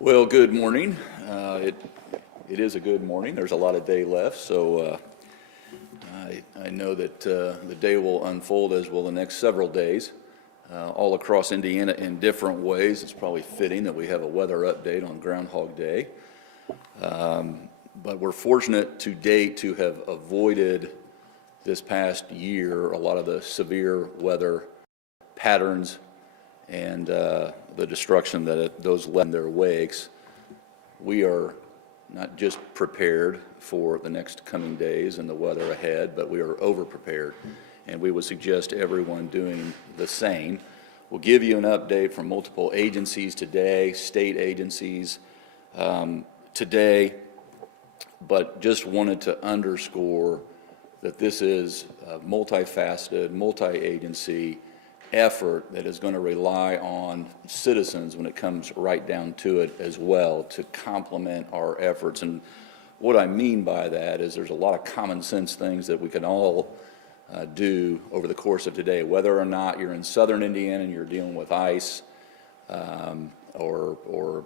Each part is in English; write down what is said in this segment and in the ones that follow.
Well, good morning. It is a good morning. There's a lot of day left, so I know that the day will unfold as will the next several days all across Indiana in different ways. It's probably fitting that we have a weather update on Groundhog Day. But we're fortunate to date to have avoided this past year a lot of the severe weather patterns and the destruction that those left in their wakes. We are not just prepared for the next coming days and the weather ahead, but we are over-prepared, and we would suggest everyone doing the same. We'll give you an update from multiple agencies today, state agencies today, but just wanted to underscore that this is a multifaceted, multi-agency effort that is going to rely on citizens when it comes right down to it as well to complement our efforts. And what I mean by that is there's a lot of common sense things that we can all do over the course of today, whether or not you're in southern Indiana and you're dealing with ice, or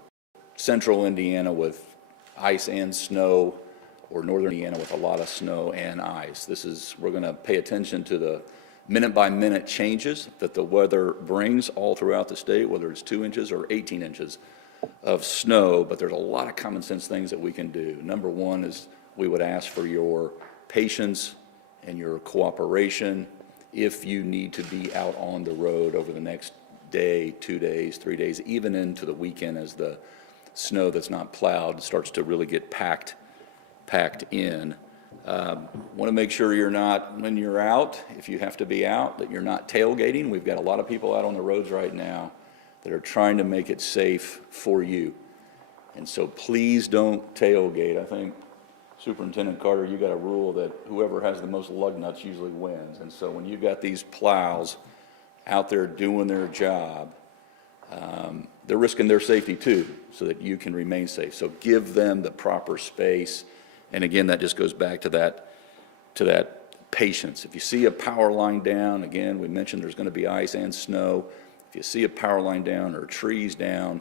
central Indiana with ice and snow, or northern Indiana with a lot of snow and ice. We're going to pay attention to the minute-by-minute changes that the weather brings all throughout the state, whether it's 2 inches or 18 inches of snow, but there's a lot of common sense things that we can do. Number one is we would ask for your patience and your cooperation if you need to be out on the road over the next day, 2 days, 3 days, even into the weekend as the snow that's not plowed starts to really get packed in. Want to make sure you're not, when you're out, if you have to be out, that you're not tailgating. We've got a lot of people out on the roads right now that are trying to make it safe for you. And so please don't tailgate. I think, Superintendent Carter, you got a rule that whoever has the most lug nuts usually wins. And so when you've got these plows out there doing their job, they're risking their safety too so that you can remain safe. So give them the proper space. And again, that just goes back to that patience. If you see a power line down, again, we mentioned there's going to be ice and snow. If you see a power line down or trees down,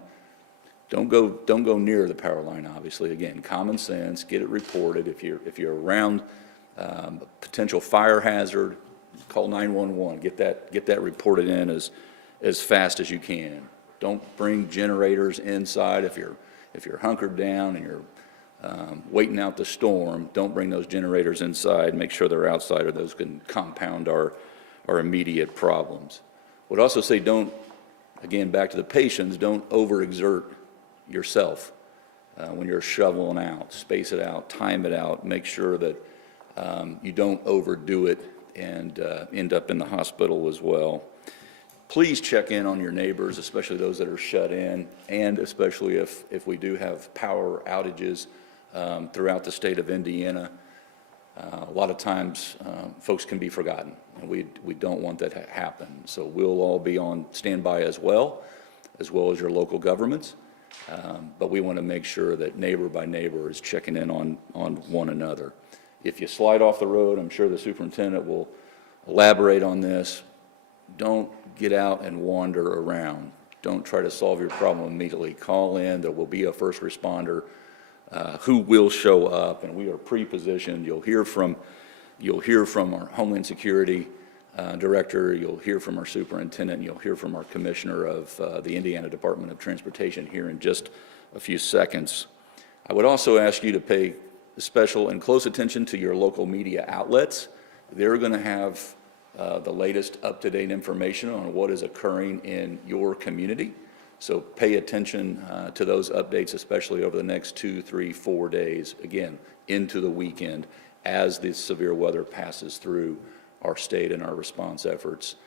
don't go near the power line, obviously. Again, common sense, get it reported. If you're around a potential fire hazard, call 911. Get that reported in as fast as you can. Don't bring generators inside if you're hunkered down and you're waiting out the storm. Don't bring those generators inside. Make sure they're outside, or those can compound our immediate problems. Would also say again, back to the patients, don't overexert yourself when you're shoveling out. Space it out, time it out, make sure that you don't overdo it and end up in the hospital as well. Please check in on your neighbors, especially those that are shut in, and especially if we do have power outages throughout the state of Indiana. A lot of times folks can be forgotten, and we don't want that to happen. So we'll all be on standby as well as your local governments. But we want to make sure that neighbor by neighbor is checking in on one another. If you slide off the road, I'm sure the superintendent will elaborate on this. Don't get out and wander around. Don't try to solve your problem immediately. Call in. There will be a first responder who will show up, and we are pre-positioned. You'll hear from our Homeland Security director. You'll hear from our superintendent. You'll hear from our commissioner of the Indiana Department of Transportation here in just a few seconds. I would also ask you to pay special and close attention to your local media outlets. They're going to have the latest up-to-date information on what is occurring in your community. So pay attention to those updates, especially over the next 2, 3, 4 days, again, into the weekend as this severe weather passes through our state and our response efforts.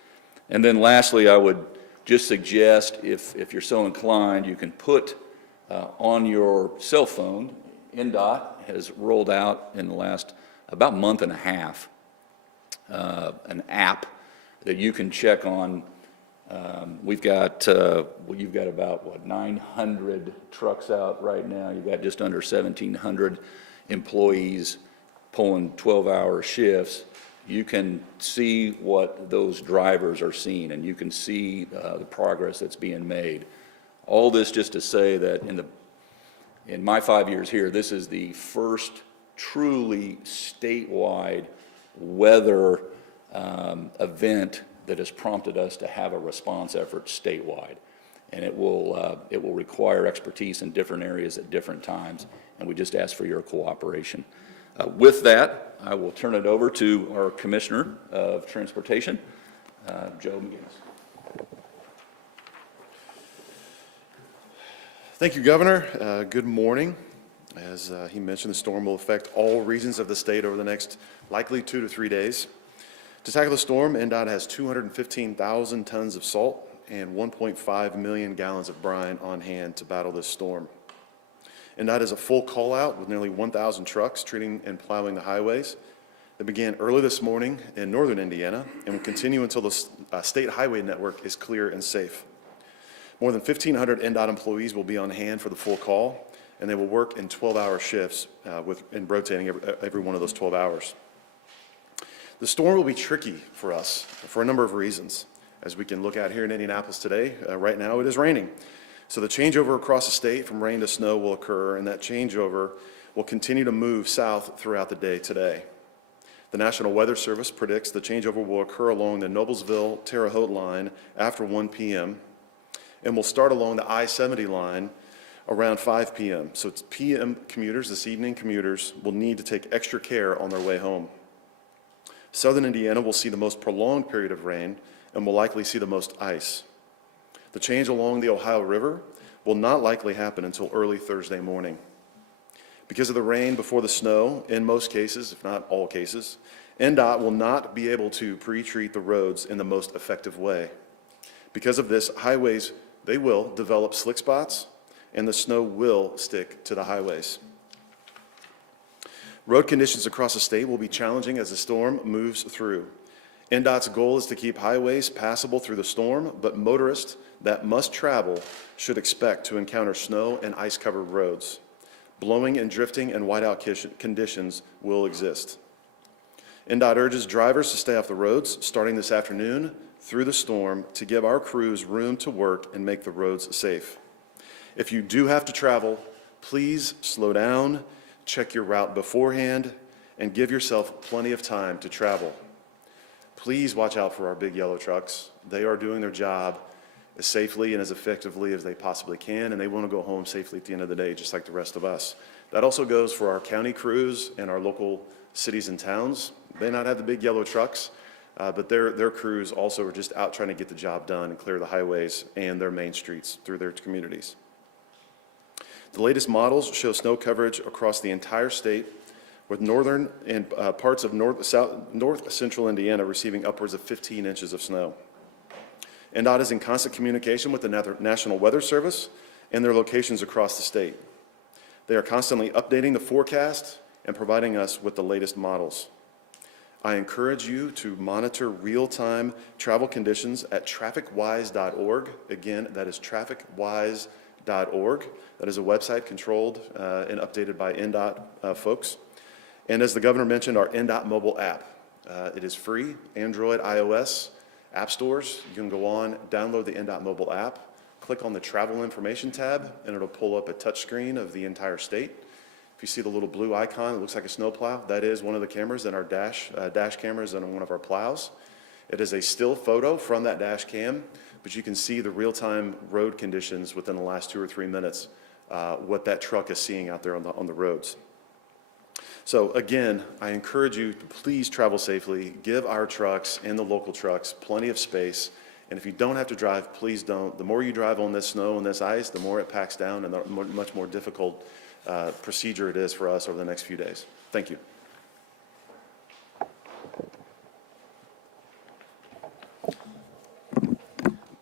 And then lastly, I would just suggest, if you're so inclined, you can put on your cell phone, INDOT has rolled out in the last about month and a half an app that you can check on. You've got about 900 trucks out right now. You've got just under 1,700 employees pulling 12-hour shifts. You can see what those drivers are seeing, and you can see the progress that's being made. All this just to say that in the in my 5 years here, this is the first truly statewide weather event that has prompted us to have a response effort statewide. And it will require expertise in different areas at different times, and we just ask for your cooperation. With that, I will turn it over to our Commissioner of Transportation, Joe McGinnis. Thank you, Governor. Good morning. As he mentioned, the storm will affect all regions of the state over the next likely 2 to 3 days. To tackle the storm, INDOT has 215,000 tons of salt and 1.5 million gallons of brine on hand to battle this storm. INDOT is a full call-out with nearly 1,000 trucks treating and plowing the highways. They began early this morning in northern Indiana and will continue until the state highway network is clear and safe. More than 1,500 INDOT employees will be on hand for the full call, and they will work in 12-hour shifts and rotating every one of those 12 hours. The storm will be tricky for us for a number of reasons. As we can look at here in Indianapolis today, right now it is raining. So the changeover across the state from rain to snow will occur, and that changeover will continue to move south throughout the day today. The National Weather Service predicts the changeover will occur along the Noblesville-Terre Haute line after 1 p.m. and will start along the I-70 line around 5 p.m. So it's p.m. commuters, this evening commuters, will need to take extra care on their way home. Southern Indiana will see the most prolonged period of rain and will likely see the most ice. The change along the Ohio River will not likely happen until early Thursday morning. Because of the rain before the snow, in most cases, if not all cases, INDOT will not be able to pre-treat the roads in the most effective way. Because of this, highways, they will develop slick spots, and the snow will stick to the highways. Road conditions across the state will be challenging as the storm moves through. INDOT's goal is to keep highways passable through the storm, but motorists that must travel should expect to encounter snow and ice-covered roads. Blowing and drifting and whiteout conditions will exist. INDOT urges drivers to stay off the roads starting this afternoon through the storm to give our crews room to work and make the roads safe. If you do have to travel, please slow down, check your route beforehand, and give yourself plenty of time to travel. Please watch out for our big yellow trucks. They are doing their job as safely and as effectively as they possibly can, and they want to go home safely at the end of the day, just like the rest of us. That also goes for our county crews and our local cities and towns. They not have the big yellow trucks, but their crews also are just out trying to get the job done and clear the highways and their main streets through their communities. The latest models show snow coverage across the entire state, with northern and parts of north central Indiana receiving upwards of 15 inches of snow. INDOT is in constant communication with the National Weather Service and their locations across the state. They are constantly updating the forecast and providing us with the latest models. I encourage you to monitor real-time travel conditions at trafficwise.org. Again, that is trafficwise.org. That is a website controlled and updated by INDOT folks. And as the governor mentioned, our INDOT mobile app. It is free, Android, iOS, app stores. You can go on, download the INDOT mobile app, click on the travel information tab, and it'll pull up a touch screen of the entire state. If you see the little blue icon, it looks like a snowplow. That is one of the cameras in our dash cameras on one of our plows. It is a still photo from that dash cam, but you can see the real-time road conditions within the last 2 or 3 minutes, what that truck is seeing out there on the roads. So again, I encourage you to please travel safely, give our trucks and the local trucks plenty of space, and if you don't have to drive, please don't. The more you drive on this snow and this ice, the more it packs down and the much more difficult procedure it is for us over the next few days. Thank you.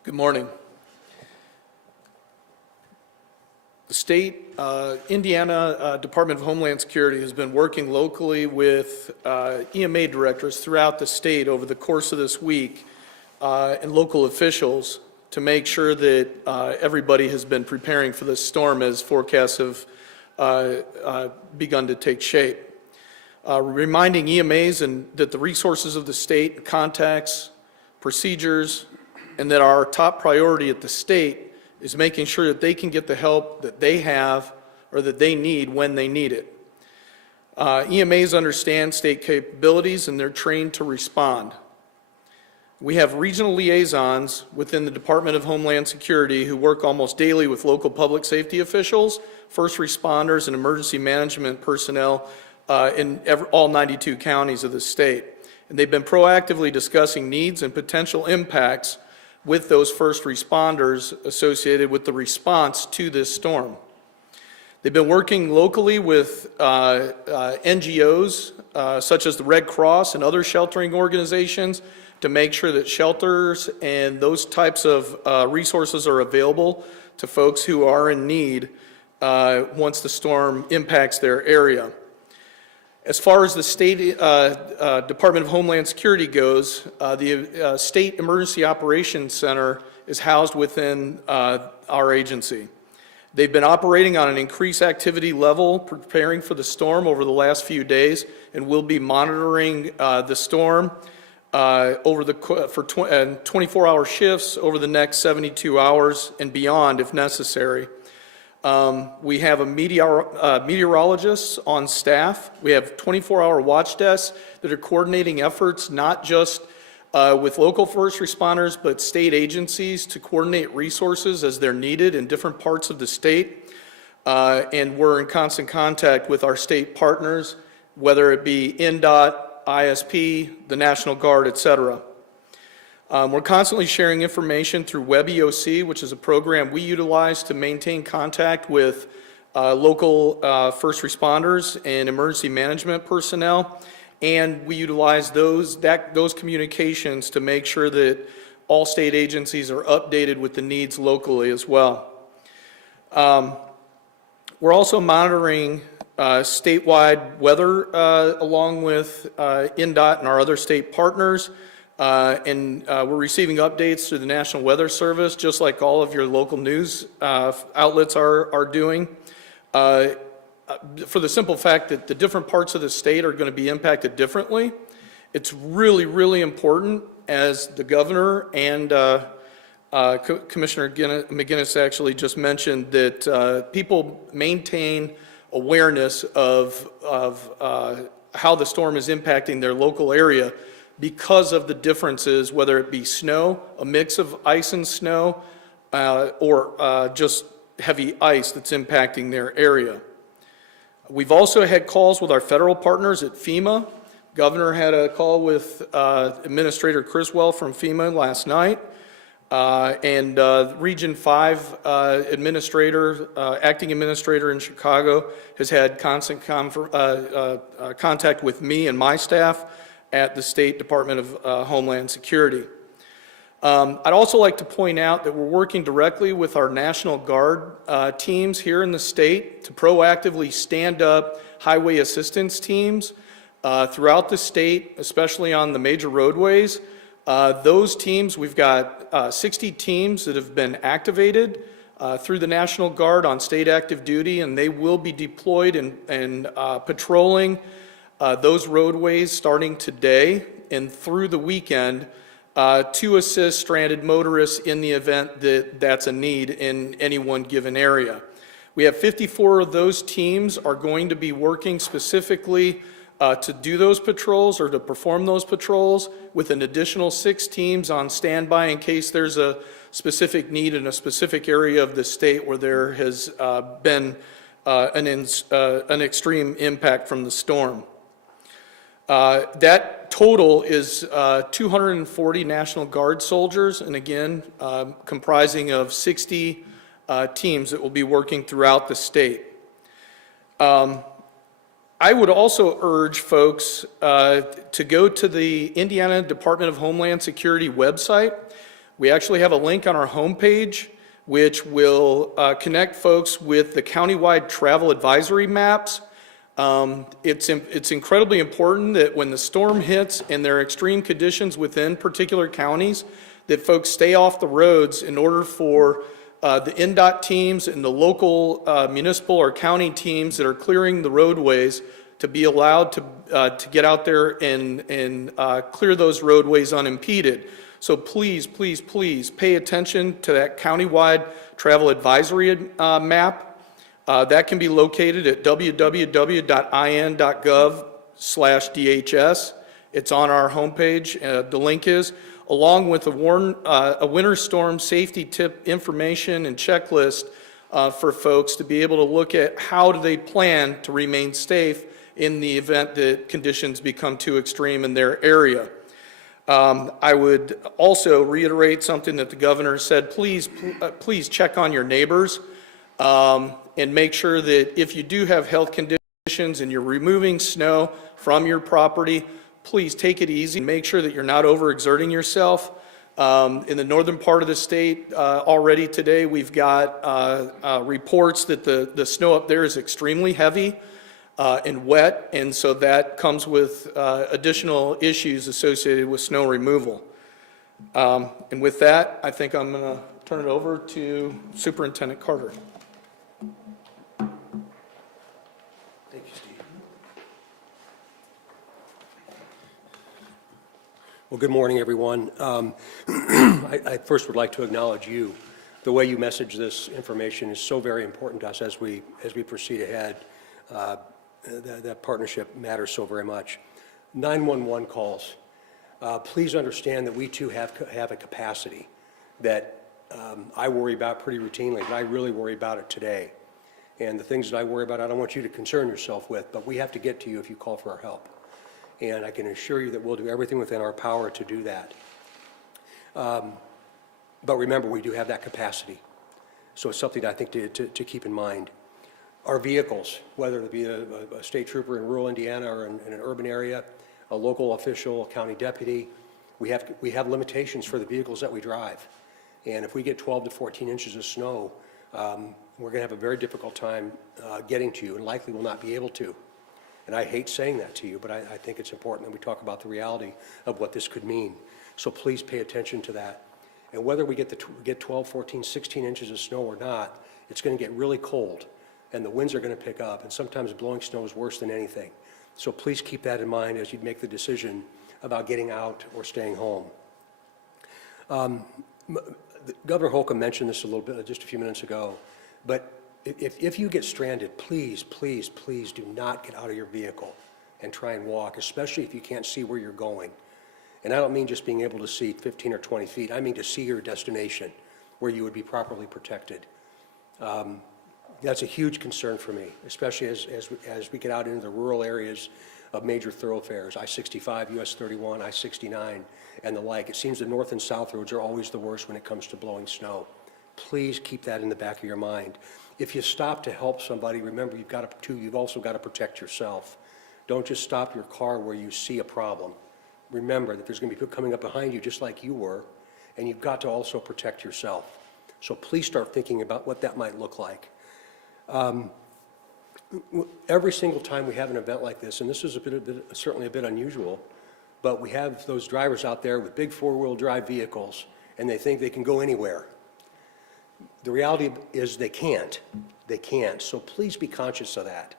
Good morning. The state, Indiana Department of Homeland Security has been working locally with EMA directors throughout the state over the course of this week and local officials to make sure that everybody has been preparing for this storm as forecasts have begun to take shape. Reminding EMAs that the resources of the state, contacts, procedures, and that our top priority at the state is making sure that they can get the help that they have or that they need when they need it. EMAs understand state capabilities and they're trained to respond. We have regional liaisons within the Department of Homeland Security who work almost daily with local public safety officials, first responders, and emergency management personnel in all 92 counties of the state. And they've been proactively discussing needs and potential impacts with those first responders associated with the response to this storm. They've been working locally with NGOs such as the Red Cross and other sheltering organizations to make sure that shelters and those types of resources are available to folks who are in need once the storm impacts their area. As far as the State Department of Homeland Security goes, the State Emergency Operations Center is housed within our agency. They've been operating on an increased activity level, preparing for the storm over the last few days, and will be monitoring the storm over the 24-hour shifts over the next 72 hours and beyond if necessary. We have a meteorologist on staff. We have 24-hour watch desks that are coordinating efforts not just with local first responders but state agencies to coordinate resources as they're needed in different parts of the state. And we're in constant contact with our state partners, whether it be INDOT, ISP, the National Guard, et cetera. We're constantly sharing information through WebEOC, which is a program we utilize to maintain contact with local first responders and emergency management personnel. And we utilize those communications to make sure that all state agencies are updated with the needs locally as well. We're also monitoring statewide weather along with INDOT and our other state partners. We're receiving updates through the National Weather Service, just like all of your local news outlets are doing, for the simple fact that the different parts of the state are going to be impacted differently. It's really, really important, as the governor and Commissioner McGinnis actually just mentioned, that people maintain awareness of how the storm is impacting their local area, because of the differences, whether it be snow, a mix of ice and snow, or just heavy ice that's impacting their area. We've also had calls with our federal partners at FEMA. Governor had a call with Administrator Criswell from FEMA last night, and Region 5 administrator, acting administrator in Chicago, has had constant contact with me and my staff at the State Department of Homeland Security. I'd also like to point out that we're working directly with our National Guard teams here in the state to proactively stand up highway assistance teams throughout the state, especially on the major roadways. Those teams, we've got 60 teams that have been activated through the National Guard on state active duty, and they will be deployed and patrolling those roadways starting today and through the weekend to assist stranded motorists in the event that that's a need in any one given area. We have 54 of those teams are going to be working specifically to do those patrols or to perform those patrols, with an additional 6 teams on standby in case there's a specific need in a specific area of the state where there has been an extreme impact from the storm. That total is 240 National Guard soldiers, and again, comprising of 60 teams that will be working throughout the state. I would also urge folks to go to the Indiana Department of Homeland Security website. We actually have a link on our homepage which will connect folks with the countywide travel advisory maps. It's incredibly important that when the storm hits and there are extreme conditions within particular counties, that folks stay off the roads in order for the INDOT teams and the local municipal or county teams that are clearing the roadways to be allowed to get out there and clear those roadways unimpeded. So please, please, please pay attention to that countywide travel advisory map. That can be located at www.in.gov/DHS. It's on our homepage, the link is, along with a winter storm safety tip information and checklist for folks to be able to look at how do they plan to remain safe in the event that conditions become too extreme in their area. I would also reiterate something that the governor said, please check on your neighbors and make sure that if you do have health conditions and you're removing snow from your property, please take it easy and make sure that you're not overexerting yourself. In the northern part of the state, already today, we've got reports that the snow up there is extremely heavy and wet, and so that comes with additional issues associated with snow removal. And with that, I think I'm going to turn it over to Superintendent Carter. Thank you, Steve. Well, good morning, everyone. I first would like to acknowledge you. The way you message this information is so very important to us as we proceed ahead. That partnership matters so very much. 911 calls. Please understand that we too have a capacity that I worry about pretty routinely, but I really worry about it today. And the things that I worry about, I don't want you to concern yourself with, but we have to get to you if you call for our help. And I can assure you that we'll do everything within our power to do that. But remember, we do have that capacity. So it's something I think to keep in mind. Our vehicles, whether it be a state trooper in rural Indiana or in an urban area, a local official, a county deputy, we have limitations for the vehicles that we drive. And if we get 12 to 14 inches of snow, we're going to have a very difficult time getting to you and likely will not be able to. And I hate saying that to you, but I think it's important that we talk about the reality of what this could mean. So please pay attention to that. And whether we get 12, 14, 16 inches of snow or not, it's going to get really cold and the winds are going to pick up, and sometimes blowing snow is worse than anything. So please keep that in mind as you make the decision about getting out or staying home. Governor Holcomb mentioned this a little bit just a few minutes ago, but if you get stranded, please, please, please do not get out of your vehicle and try and walk, especially if you can't see where you're going. And I don't mean just being able to see 15 or 20 feet. I mean to see your destination where you would be properly protected. That's a huge concern for me, especially as we get out into the rural areas of major thoroughfares, I-65, US 31, I-69, and the like. It seems the north and south roads are always the worst when it comes to blowing snow. Please keep that in the back of your mind. If you stop to help somebody, remember you've also got to protect yourself. Don't just stop your car where you see a problem. Remember that there's going to be people coming up behind you just like you were, and you've got to also protect yourself. So please start thinking about what that might look like. Every single time we have an event like this, and this is certainly a bit unusual, but we have those drivers out there with big four-wheel drive vehicles, and they think they can go anywhere. The reality is they can't. They can't. So please be conscious of that.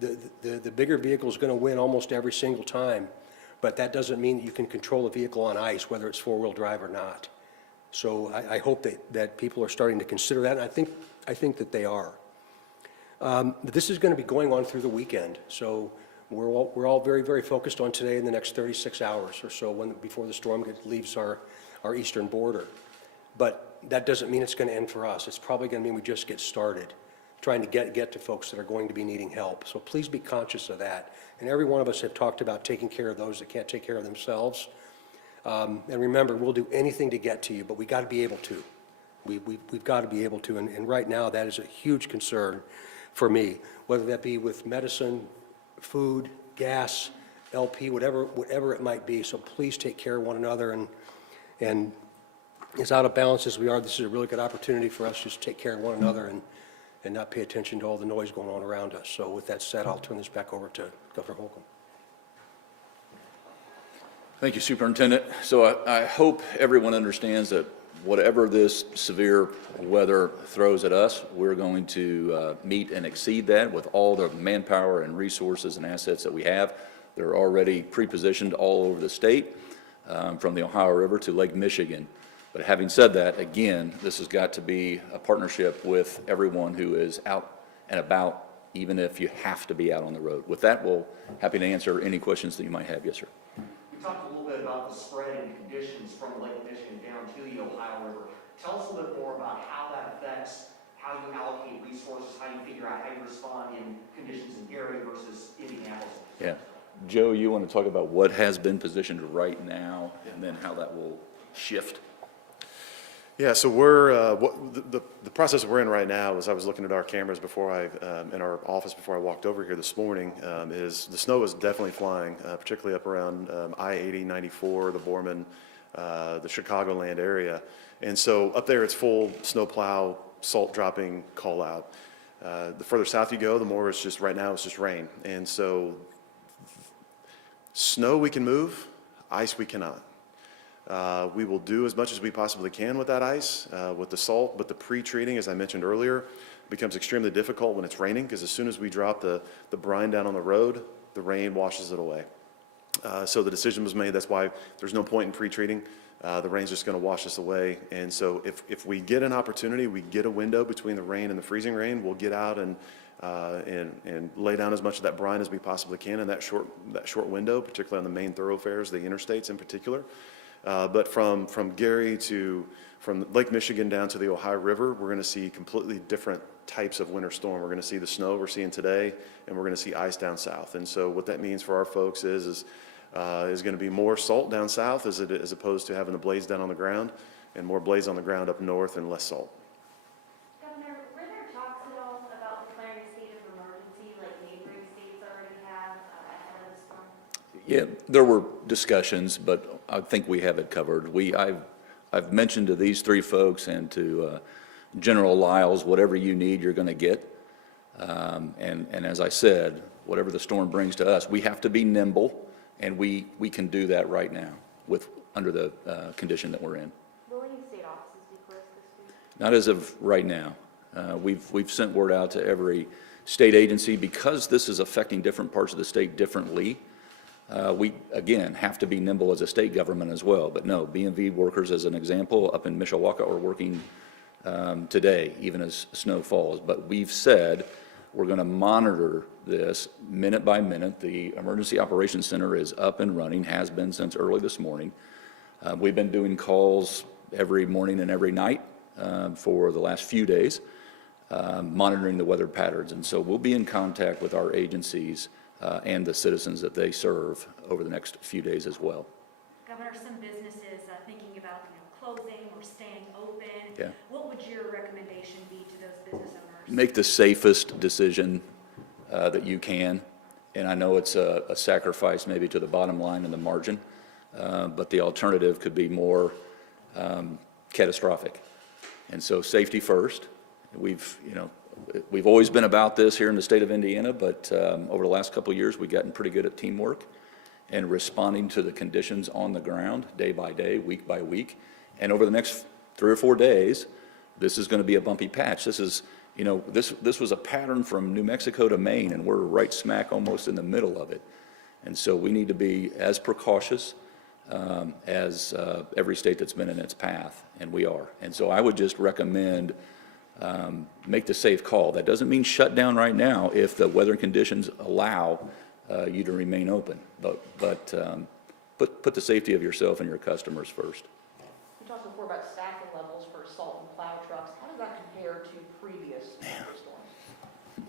The bigger vehicle is going to win almost every single time, but that doesn't mean that you can control a vehicle on ice, whether it's four-wheel drive or not. So I hope that people are starting to consider that, and I think that they are. This is going to be going on through the weekend, so we're all very, very focused on today in the next 36 hours or so before the storm leaves our eastern border. But that doesn't mean it's going to end for us. It's probably going to mean we just get started trying to get to folks that are going to be needing help. So please be conscious of that. And every one of us have talked about taking care of those that can't take care of themselves. And remember, we'll do anything to get to you, but we got to be able to. We've got to be able to, and right now that is a huge concern for me, whether that be with medicine, food, gas, LP, whatever it might be. So please take care of one another, and as out of balance as we are, this is a really good opportunity for us to just take care of one another and not pay attention to all the noise going on around us. So with that said, I'll turn this back over to Governor Holcomb. Thank you, Superintendent. So I hope everyone understands that whatever this severe weather throws at us, we're going to meet and exceed that with all the manpower and resources and assets that we have. They're already pre-positioned all over the state, from the Ohio River to Lake Michigan. But having said that, again, this has got to be a partnership with everyone who is out and about, even if you have to be out on the road. With that, we'll happy to answer any questions that you might have. Yes, sir. You talked a little bit about the spread in conditions from Lake Michigan down to the Ohio River. Tell us a little bit more about how that affects how you allocate resources, how you figure out how you respond in conditions in Gary versus Indianapolis. Yeah. Joe, you want to talk about what has been positioned right now and then how that will shift? Yeah, so the process we're in right now, as I was looking at our cameras in our office before I walked over here this morning, is the snow is definitely flying, particularly up around I-80, 94, the Borman, the Chicagoland area. And so up there, it's full snowplow, salt dropping call out. The further south you go, the more it's just, right now, it's just rain. And so snow we can move, ice we cannot. We will do as much as we possibly can with that ice, with the salt, but the pre-treating, as I mentioned earlier, becomes extremely difficult when it's raining, because as soon as we drop the brine down on the road, the rain washes it away. So the decision was made, that's why there's no point in pre-treating. The rain's just going to wash us away. And so if we get an opportunity, we get a window between the rain and the freezing rain, we'll get out and lay down as much of that brine as we possibly can in that short window, particularly on the main thoroughfares, the interstates in particular. But from Lake Michigan down to the Ohio River, we're going to see completely different types of winter storm. We're going to see the snow we're seeing today, and we're going to see ice down south. And so what that means for our folks is going to be more salt down south as opposed to having the blades down on the ground, and more blades on the ground up north and less salt. Governor, were there talks at all about declaring a state of emergency like neighboring states already have ahead of the storm? Yeah, there were discussions, but I think we have it covered. I've mentioned to these three folks and to General Lyles, whatever you need, you're going to get. And as I said, whatever the storm brings to us, we have to be nimble, and we can do that right now under the condition that we're in. Will any state offices be closed this week? Not as of right now. We've sent word out to every state agency because this is affecting different parts of the state differently. We, again, have to be nimble as a state government as well. But no, BMV workers, as an example, up in Mishawaka are working today, even as snow falls. But we've said we're going to monitor this minute by minute. The Emergency Operations Center is up and running, has been since early this morning. We've been doing calls every morning and every night for the last few days, monitoring the weather patterns. And so we'll be in contact with our agencies and the citizens that they serve over the next few days as well. Governor, some businesses thinking about closing or staying open. Yeah. What would your recommendation be to those business owners? Make the safest decision that you can. And I know it's a sacrifice maybe to the bottom line and the margin, but the alternative could be more catastrophic. And so safety first. We've always been about this here in the state of Indiana, but over the last couple of years, we've gotten pretty good at teamwork and responding to the conditions on the ground day by day, week by week. And over the next 3 or 4 days, this is going to be a bumpy patch. This is, this was a pattern from New Mexico to Maine, and we're right smack almost in the middle of it. And so we need to be as precautious as every state that's been in its path, and we are. And so I would just recommend make the safe call. That doesn't mean shut down right now if the weather conditions allow you to remain open, but put the safety of yourself and your customers first. You talked before about staffing levels for salt and plow trucks. How does that compare to previous storms?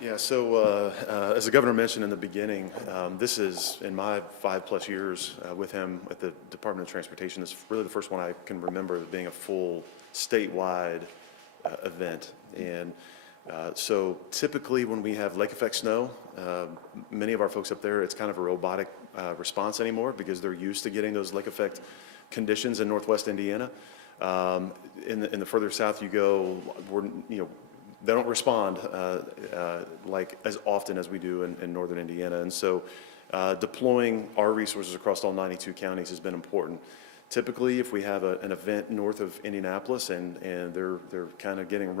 Yeah, so as the governor mentioned in the beginning, this is, in my 5+ years with him at the Department of Transportation, this is really the first one I can remember as being a full statewide event. And so typically when we have lake effect snow, many of our folks up there, it's kind of a robotic response anymore because they're used to getting those lake effect conditions in northwest Indiana. In the further south you go, they don't respond like as often as we do in northern Indiana. And so deploying our resources across all 92 counties has been important. Typically, if we have an event north of Indianapolis and they're kind of getting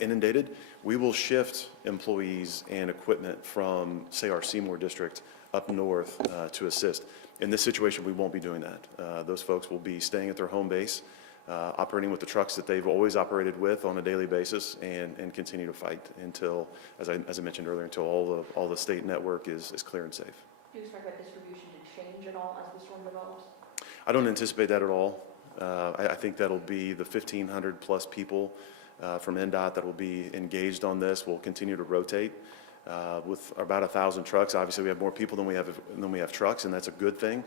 inundated, we will shift employees and equipment from, say, our Seymour district up north to assist. In this situation, we won't be doing that. Those folks will be staying at their home base, operating with the trucks that they've always operated with on a daily basis, and continue to fight until, as I mentioned earlier, until all the state network is clear and safe. Do you expect that distribution to change at all as the storm develops? I don't anticipate that at all. I think that'll be the 1,500 plus people from INDOT that will be engaged on this. Will continue to rotate with about 1,000 trucks. Obviously, we have more people than we have trucks, and that's a good thing.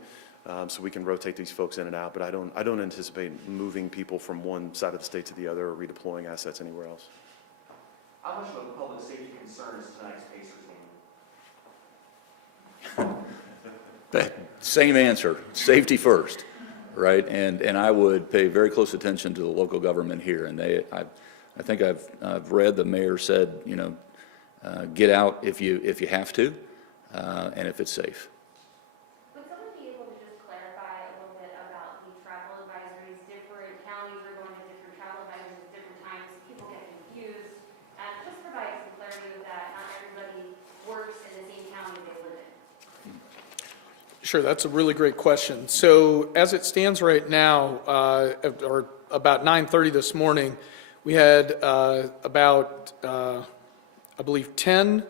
So we can rotate these folks in and out. But I don't anticipate moving people from one side of the state to the other or redeploying assets anywhere else. How much of a public safety concern is tonight's Pacers game? Same answer, safety first, right? And I would pay very close attention to the local government here. And I think I've read the mayor said, you know, get out if you have to, and if it's safe. Would someone be able to just clarify a little bit about the travel advisories? Different counties are going to different travel advisories at different times. People get confused. Just provide some clarity with that. Not everybody works in the same county they live in. Sure, that's a really great question. So as it stands right now, or about 9:30 this morning, we had about, I believe, 10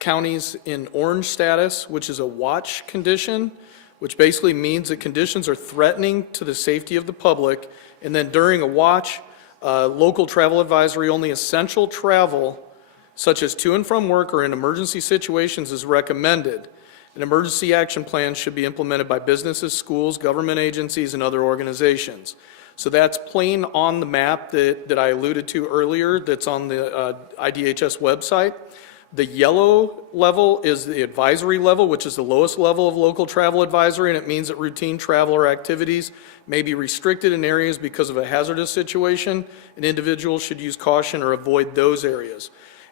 counties in orange status, which is a watch condition, which basically means that conditions are threatening to the safety of the public. And then during a watch, local travel advisory, only essential travel, such as to and from work or in emergency situations, is recommended. An emergency action plan should be implemented by businesses, schools, government agencies, and other organizations. So that's plain on the map that I alluded to earlier that's on the IDHS website. The yellow level is the advisory level, which is the lowest level of local travel advisory, and it means that routine travel or activities may be restricted in areas because of a hazardous situation, and individuals should use caution or avoid those areas.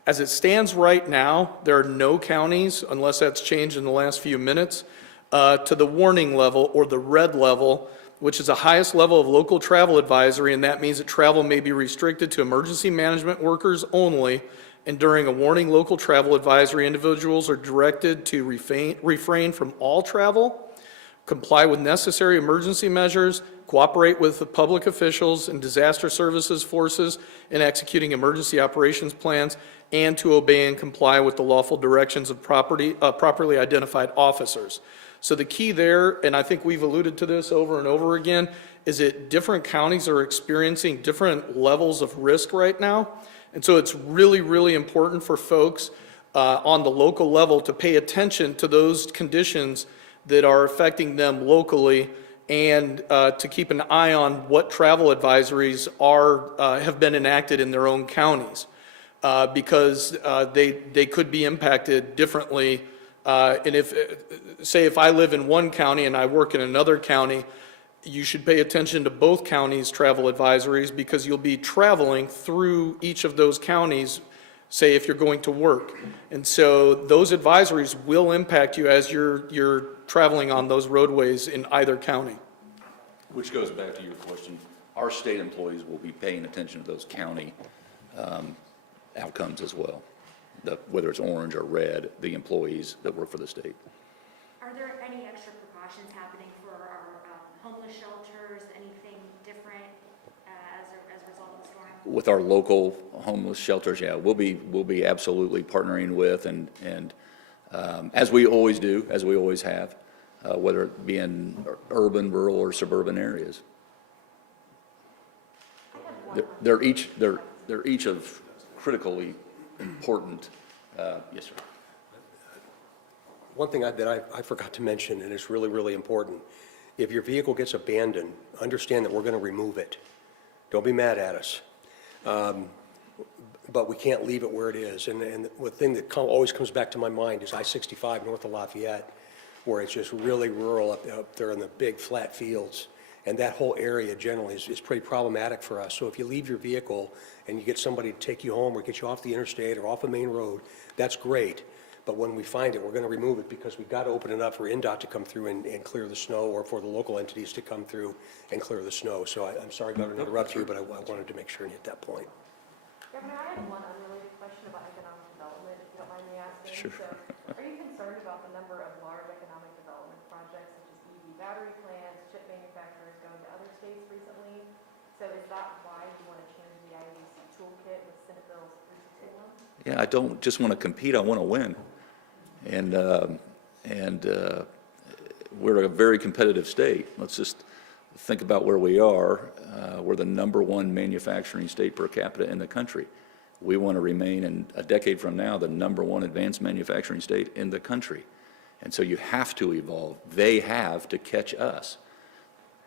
As it stands right now, there are no counties, unless that's changed in the last few minutes, to the warning level or the red level, which is the highest level of local travel advisory, and that means that travel may be restricted to emergency management workers only, and during a warning local travel advisory, individuals are directed to refrain from all travel, comply with necessary emergency measures, cooperate with the public officials and disaster services forces in executing emergency operations plans, and to obey and comply with the lawful directions of properly identified officers. So the key there, and I think we've alluded to this over and over again, is that different counties are experiencing different levels of risk right now. And so it's really, really important for folks on the local level to pay attention to those conditions that are affecting them locally, and to keep an eye on what travel advisories have been enacted in their own counties, because they could be impacted differently. And if I live in one county and I work in another county, you should pay attention to both counties' travel advisories, because you'll be traveling through each of those counties, say if you're going to work. And so those advisories will impact you as you're traveling on those roadways in either county. Which goes back to your question. Our state employees will be paying attention to those county outcomes as well. Whether it's orange or red, the employees that work for the state. Are there any extra precautions happening for our homeless shelters, anything different as a result of the storm? With our local homeless shelters, yeah, we'll be absolutely partnering with and as we always do, as we always have, whether it be in urban, rural, or suburban areas. They're each of critically important. Yes, sir. One thing that I forgot to mention, and it's really, really important. If your vehicle gets abandoned, understand that we're going to remove it. Don't be mad at us. But we can't leave it where it is. And the thing that always comes back to my mind is I-65 north of Lafayette, where it's just really rural up there in the big flat fields. And that whole area generally is pretty problematic for us. So if you leave your vehicle and you get somebody to take you home or get you off the interstate or off a main road, that's great. But when we find it, we're going to remove it, because we've got to open it up for INDOT to come through and clear the snow, or for the local entities to come through and clear the snow. So I'm sorry to interrupt you, but I wanted to make sure and hit that point. Governor, I have one unrelated question about economic development, if you don't mind me asking. Sure. So, are you concerned about the number of large economic development projects such as EV battery plants, chip manufacturers going to other states recently? So is that why you want to change the IADC toolkit with Senate Bill 3621? Yeah, I don't just want to compete, I want to win. And we're a very competitive state. Let's just think about where we are. We're the #1 manufacturing state per capita in the country. We want to remain, in a decade from now, the #1 advanced manufacturing state in the country. And so you have to evolve. They have to catch us.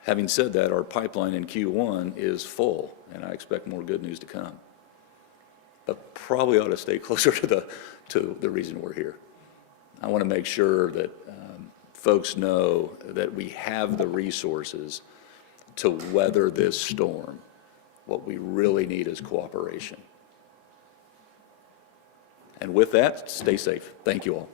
Having said that, our pipeline in Q1 is full, and I expect more good news to come. But probably ought to stay closer to the reason we're here. I want to make sure that folks know that we have the resources to weather this storm. What we really need is cooperation. And with that, stay safe. Thank you all.